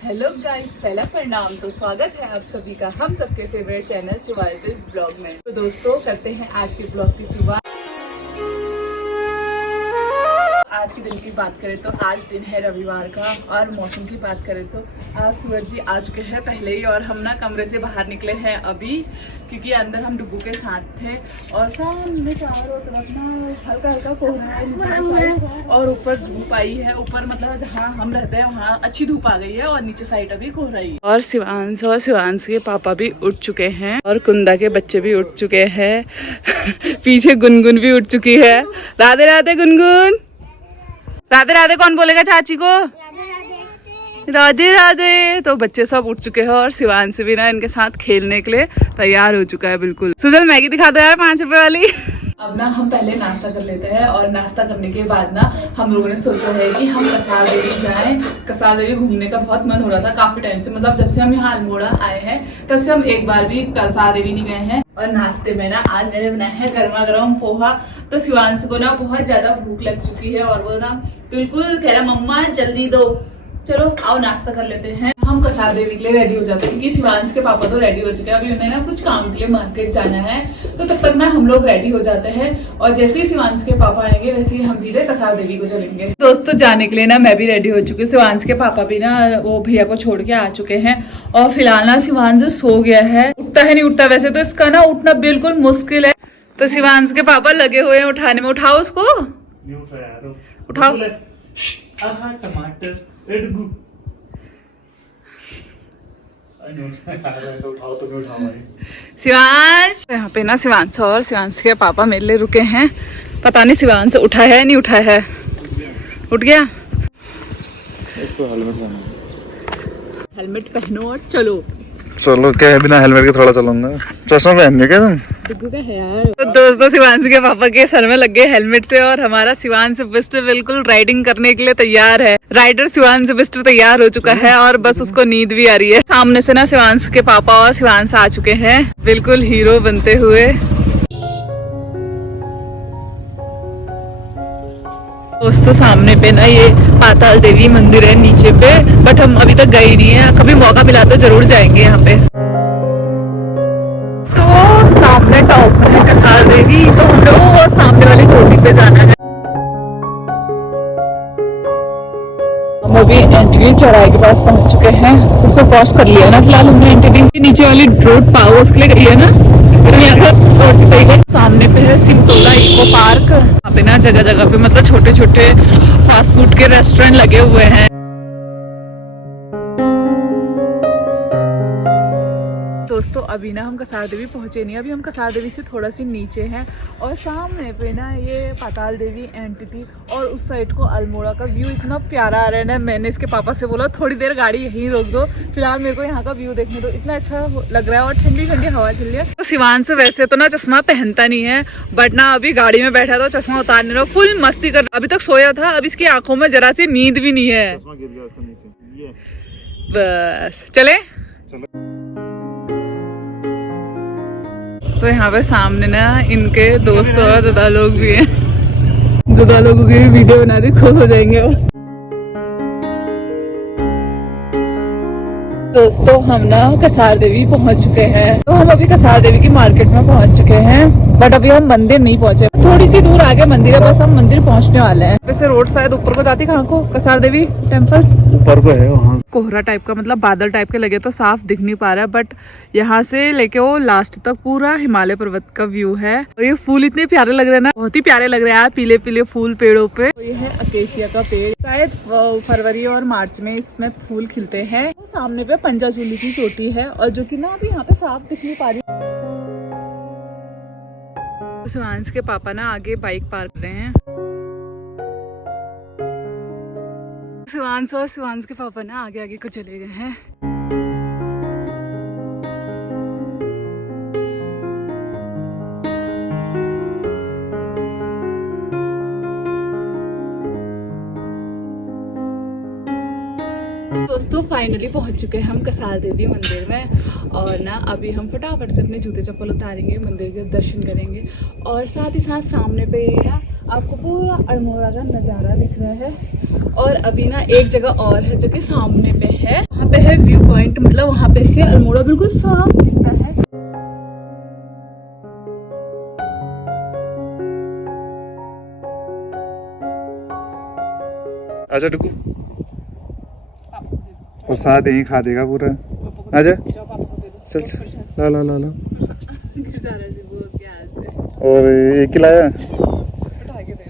Hello guys, पहला प्रणाम। तो स्वागत है आप सभी का हम सबके फेवरेट चैनल शिवाल्विस ब्लॉग में। तो दोस्तों, करते हैं आज के ब्लॉग की शुरुआत। आज के दिन की बात करें तो आज दिन है रविवार का, और मौसम की बात करें तो आज सूरज जी आ चुके हैं पहले ही, और हम ना कमरे से बाहर निकले हैं अभी, क्योंकि अंदर हम डुगू के साथ थे। और सामने चारों तरफ ना हल्का हल्का कोहरा है नीचे साइड, और ऊपर धूप आई है। ऊपर मतलब जहाँ हम रहते हैं वहाँ अच्छी धूप आ गई है, और नीचे साइड अभी कोहरा ही है। और शिवांश के पापा भी उठ चुके हैं, और कुंदा के बच्चे भी उठ चुके हैं। पीछे गुनगुन भी उठ चुकी है। राधे राधे गुनगुन। राधे राधे कौन बोलेगा चाची को? राधे राधे। तो बच्चे सब उठ चुके हैं, और शिवांश भी ना इनके साथ खेलने के लिए तैयार हो चुका है बिल्कुल। सुजल मैगी दिखा दो यार 5 रुपए वाली। अब ना हम पहले नाश्ता कर लेते हैं, और नाश्ता करने के बाद ना हम लोगों ने सोचा है कि हम कसार देवी जाएं। कसार देवी घूमने का बहुत मन हो रहा था काफी टाइम से, मतलब जब से हम यहाँ अल्मोड़ा आए हैं तब से हम एक बार भी कसार देवी नहीं गए हैं। और नाश्ते में ना आज मैंने बनाया है गर्मा गर्म पोहा। तो शिवांश को ना बहुत ज्यादा भूख लग चुकी है, और वो ना बिल्कुल कह रहा मम्मा जल्दी दो, चलो आओ नाश्ता कर लेते हैं। हम कसार देवी के लिए रेडी हो जाते हैं, क्योंकि शिवांश के पापा तो रेडी हो चुके हैं। अभी उन्हें ना कुछ काम के लिए मार्केट जाना है, तो तब तक ना हम लोग रेडी हो जाते हैं। और जैसे ही शिवांश के पापा आएंगे वैसे ही हम सीधे कसार देवी को चलेंगे। दोस्तों, जाने के लिए ना मैं भी रेडी हो चुकी हूँ। शिवांश के पापा भी ना वो भैया को छोड़ के आ चुके हैं, और फिलहाल ना शिवांश सो गया है, उठता है नहीं उठता। वैसे तो इसका ना उठना बिल्कुल मुश्किल है, तो शिवांश के पापा लगे हुए हैं उठाने में। उठाओ उसको, उठाओ। टमाटर शिवांश, यहाँ पे ना शिवांश और शिवांश के पापा मेरे लिए रुके हैं। पता नहीं शिवांश उठा है नहीं उठा है। उठ गया। एक तो हेलमेट पहनो और चलो। चलो क्या है, बिना हेलमेट के थोड़ा चलूंगा। चश्मा पहनने क्या तुम? डुगू का है यार। तो दोस्तों, शिवांश के पापा के सर में लग गए हेलमेट से, और हमारा शिवांश बिस्टर बिल्कुल राइडिंग करने के लिए तैयार है। राइडर शिवांश बिस्टर तैयार हो चुका है, और बस उसको नींद भी आ रही है। सामने से ना शिवांश के पापा और शिवांश आ चुके हैं बिल्कुल हीरो बनते हुए। दोस्तों, सामने पे ना ये पाताल देवी मंदिर है नीचे पे, बट हम अभी तक गए नहीं है। कभी मौका मिला तो जरूर जाएंगे यहाँ पे। तो सामने टॉप में है कसार देवी, तो हम लोग वो सामने वाली चोटी पे जाना है। हम अभी एंट्री चौराहे के पास पहुंच चुके हैं। उसको क्रॉस कर लिया ना फिलहाल हमने। एंट्री नीचे वाली रोड पाओ उसके लिए गई है ना। और सामने पे है सिमटोला इको पार्क। यहाँ पे ना जगह जगह पे मतलब छोटे छोटे फास्ट फूड के रेस्टोरेंट लगे हुए हैं। दोस्तों, अभी ना हम कसार देवी पहुंचे नहीं, अभी हम कसार देवी से थोड़ा सी नीचे हैं, और सामने पे ना ये पाताल देवी एंटिटी, और उस साइड को अल्मोड़ा का व्यू इतना प्यारा आ रहा है ना। मैंने इसके पापा से बोला थोड़ी देर गाड़ी यहीं रोक दो, फिलहाल मेरे को यहाँ का व्यू देखने दो। इतना अच्छा लग रहा है, और ठंडी ठंडी हवा चल रही है। तो शिवांश वैसे तो ना चश्मा पहनता नहीं है, बट ना अभी गाड़ी में बैठा तो चश्मा उतारने रहा, फुल मस्ती कर। अभी तक सोया था, अब इसकी आंखों में जरा सी नींद भी नहीं है। बस चले। तो यहाँ पे सामने ना इनके दोस्त और दादा लोग भी हैं। दादा लोगों की वीडियो बना दी, खुश हो जाएंगे वो। दोस्तों, हम ना कसार देवी पहुंच चुके हैं। तो हम अभी कसार देवी की मार्केट में पहुंच चुके हैं, बट अभी हम मंदिर नहीं पहुंचे। थोड़ी सी दूर आगे मंदिर है, बस हम मंदिर पहुंचने वाले हैं। वैसे रोड शायद ऊपर को जाती, कहाँ को? कसार देवी टेम्पल ऊपर को है वहाँ। कोहरा टाइप का, मतलब बादल टाइप के लगे तो साफ दिख नहीं पा रहा है, बट यहाँ से लेके वो लास्ट तक पूरा हिमालय पर्वत का व्यू है। और ये फूल इतने प्यारे लग रहे हैं ना, बहुत ही प्यारे लग रहे हैं यार, पीले पीले फूल पेड़ों पे। तो ये है अकेशिया का पेड़, शायद फरवरी और मार्च में इसमें फूल खिलते हैं। तो सामने पे पंचाचूली की चोटी है, और जो कि ना अभी यहाँ पे साफ दिख नहीं पा रही। शिवांश के पापा ना आगे बाइक पार्क कर रहे हैं। शिवांश और शिवांश के पापा ना आगे आगे को चले गए हैं। दोस्तों, फाइनली पहुंच चुके हैं हम कसार देवी मंदिर में, और ना अभी हम फटाफट से अपने जूते चप्पल उतारेंगे, मंदिर के दर्शन करेंगे, और साथ ही साथ सामने पे ना आपको पूरा अल्मोड़ा का नज़ारा दिख रहा है। और अभी ना एक जगह और है जो कि सामने पे है, वहाँ पे है व्यू पॉइंट, मतलब वहाँ पे से अल्मोड़ा बिल्कुल साफ दिखता है। आजा टुकू, और साथ यहीं खा देगा पूरा। आजा चल चल, ला ला ला ला। और एक ही लाया,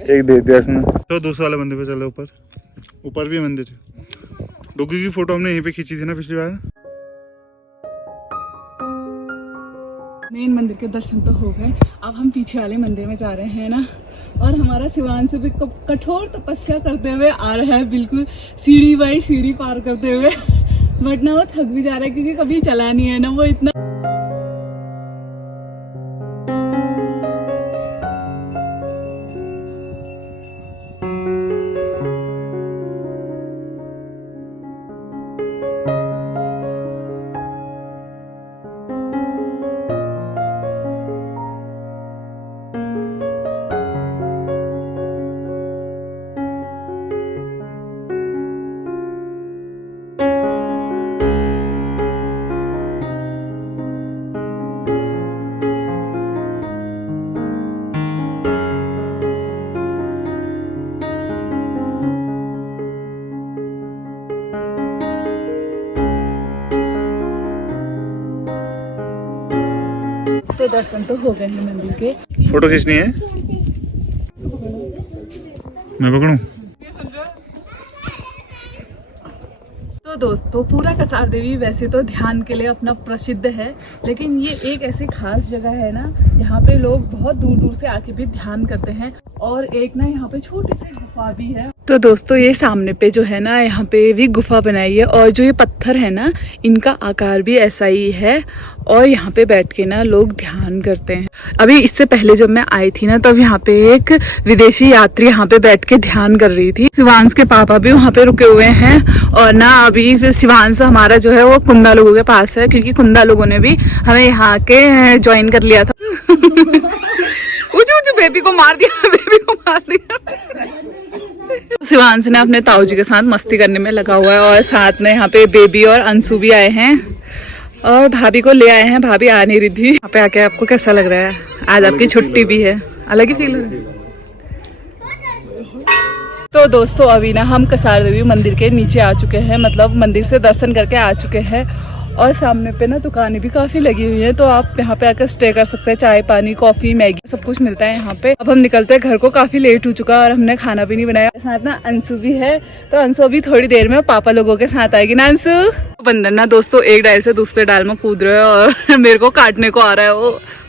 एक दे दिया इसने। तो दूसरे वाले मंदिर पे चले, ऊपर ऊपर भी मंदिर है। डुगू की फोटो हमने यहीं पे खींची थी ना पिछली बार। मेन मंदिर के दर्शन तो हो गए, अब हम पीछे वाले मंदिर में जा रहे हैं ना। और हमारा शिवांशु भी कठोर तपस्या करते हुए आ रहा है, बिल्कुल सीढ़ी बाई सीढ़ी पार करते हुए। बट ना वो थक भी जा रहा है क्योंकि कभी चला नहीं है ना वो इतना। तो दर्शन तो हो गए हैं मंदिर के। फोटो खींचनी है, मैं पकड़ूं? तो दोस्तों पूरा कसार देवी वैसे तो ध्यान के लिए अपना प्रसिद्ध है, लेकिन ये एक ऐसी खास जगह है ना, यहाँ पे लोग बहुत दूर दूर से आके भी ध्यान करते हैं। और एक ना यहाँ पे छोटी सी गुफा भी है। तो दोस्तों ये सामने पे जो है ना, यहाँ पे भी गुफा बनाई है, और जो ये पत्थर है ना, इनका आकार भी ऐसा ही है। और यहाँ पे बैठ के ना लोग ध्यान करते हैं। अभी इससे पहले जब मैं आई थी ना, तब यहाँ पे एक विदेशी यात्री यहाँ पे बैठ के ध्यान कर रही थी। शिवांश के पापा भी वहाँ पे रुके हुए हैं। और ना अभी फिर शिवांश हमारा जो है वो कुंदा लोगों के पास है, क्योंकि कुंदा लोगों ने भी हमें यहाँ के ज्वाइन कर लिया था। ऊंचे बेबी को मार दिया, बेबी को मार दिया। शिवांश ने अपने ताऊ जी के साथ मस्ती करने में लगा हुआ है, और साथ में यहाँ पे बेबी और अंशु भी आए हैं, और भाभी को ले आए हैं। भाभी आ नहीं रही थी। यहाँ पे आके आपको कैसा लग रहा है? आज आपकी छुट्टी भी है, अलग ही फील हो रहा है। तो दोस्तों अभी ना हम कसार देवी मंदिर के नीचे आ चुके हैं, मतलब मंदिर से दर्शन करके आ चुके हैं। और सामने पे ना दुकानें भी काफ़ी लगी हुई हैं, तो आप यहाँ पे आकर स्टे कर सकते हैं। चाय पानी कॉफ़ी मैगी सब कुछ मिलता है यहाँ पे। अब हम निकलते हैं घर को, काफ़ी लेट हो चुका है और हमने खाना भी नहीं बनाया। साथ ना अंशु भी है, तो अंशु अभी थोड़ी देर में पापा लोगों के साथ आएगी ना। अंशु बंदर ना दोस्तों एक डाल से दूसरे डाल में कूद रहे हैं और मेरे को काटने को आ रहा है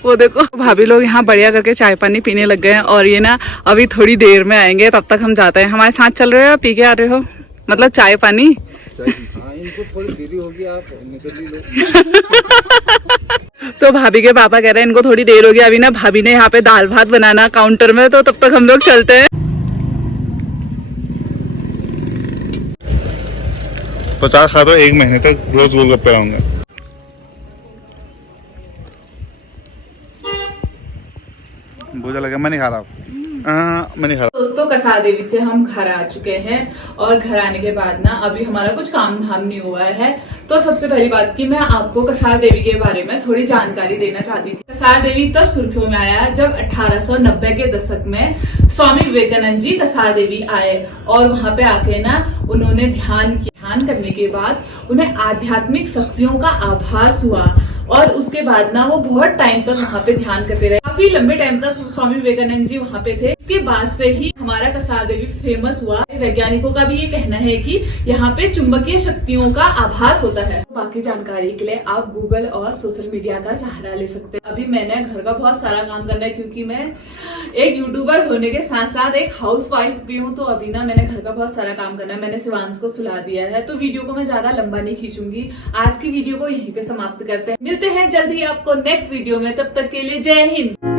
वो देखो। भाभी लोग यहाँ बढ़िया करके चाय पानी पीने लग गए हैं, और ये ना अभी थोड़ी देर में आएंगे, तब तक हम जाते हैं। हमारे साथ चल रहे हो, पी के आ रहे हो, मतलब चाय पानी। इनको थोड़ी देरी होगी, आप निकल ही लो। तो भाभी के पापा कह रहे हैं इनको थोड़ी देर होगी। अभी ना भाभी ने यहाँ पे दाल भात बनाना काउंटर में, तो तब तक हम लोग चलते हैं। तो चार खा दो, 1 महीने तक रोज गोलगप्पे लाऊंगा। भूजा लगा, मैं नहीं खा रहा, मैं नहीं खा रहा। दोस्तों कसार देवी से हम घर आ चुके हैं, और घर आने के बाद ना अभी हमारा कुछ काम धाम नहीं हुआ है। तो सबसे पहली बात कि मैं आपको कसार देवी के बारे में थोड़ी जानकारी देना चाहती थी। कसार देवी तब सुर्खियों में आया जब 1890 के दशक में स्वामी विवेकानंद जी कसार देवी आए, और वहां पे आके ना उन्होंने ध्यान करने के बाद उन्हें आध्यात्मिक शक्तियों का आभास हुआ, और उसके बाद ना वो बहुत टाइम तक वहाँ पे ध्यान करते रहे। काफी लंबे टाइम तक स्वामी विवेकानंद जी वहाँ पे थे। इसके बाद से ही हमारा कसार देवी फेमस हुआ। वैज्ञानिकों का भी ये कहना है कि यहाँ पे चुंबकीय शक्तियों का आभास होता है। बाकी जानकारी के लिए आप गूगल और सोशल मीडिया का सहारा ले सकते हैं। अभी मैंने घर का बहुत सारा काम करना है, क्योंकि मैं एक यूट्यूबर होने के साथ साथ एक हाउसवाइफ भी हूँ। तो अभी ना मैंने घर का बहुत सारा काम करना है। मैंने शिवांश को सुला दिया है, तो वीडियो को मैं ज्यादा लंबा नहीं खींचूंगी। आज की वीडियो को यहीं पे समाप्त करते हैं। मिलते हैं जल्द ही आपको नेक्स्ट वीडियो में, तब तक के लिए जय हिंद।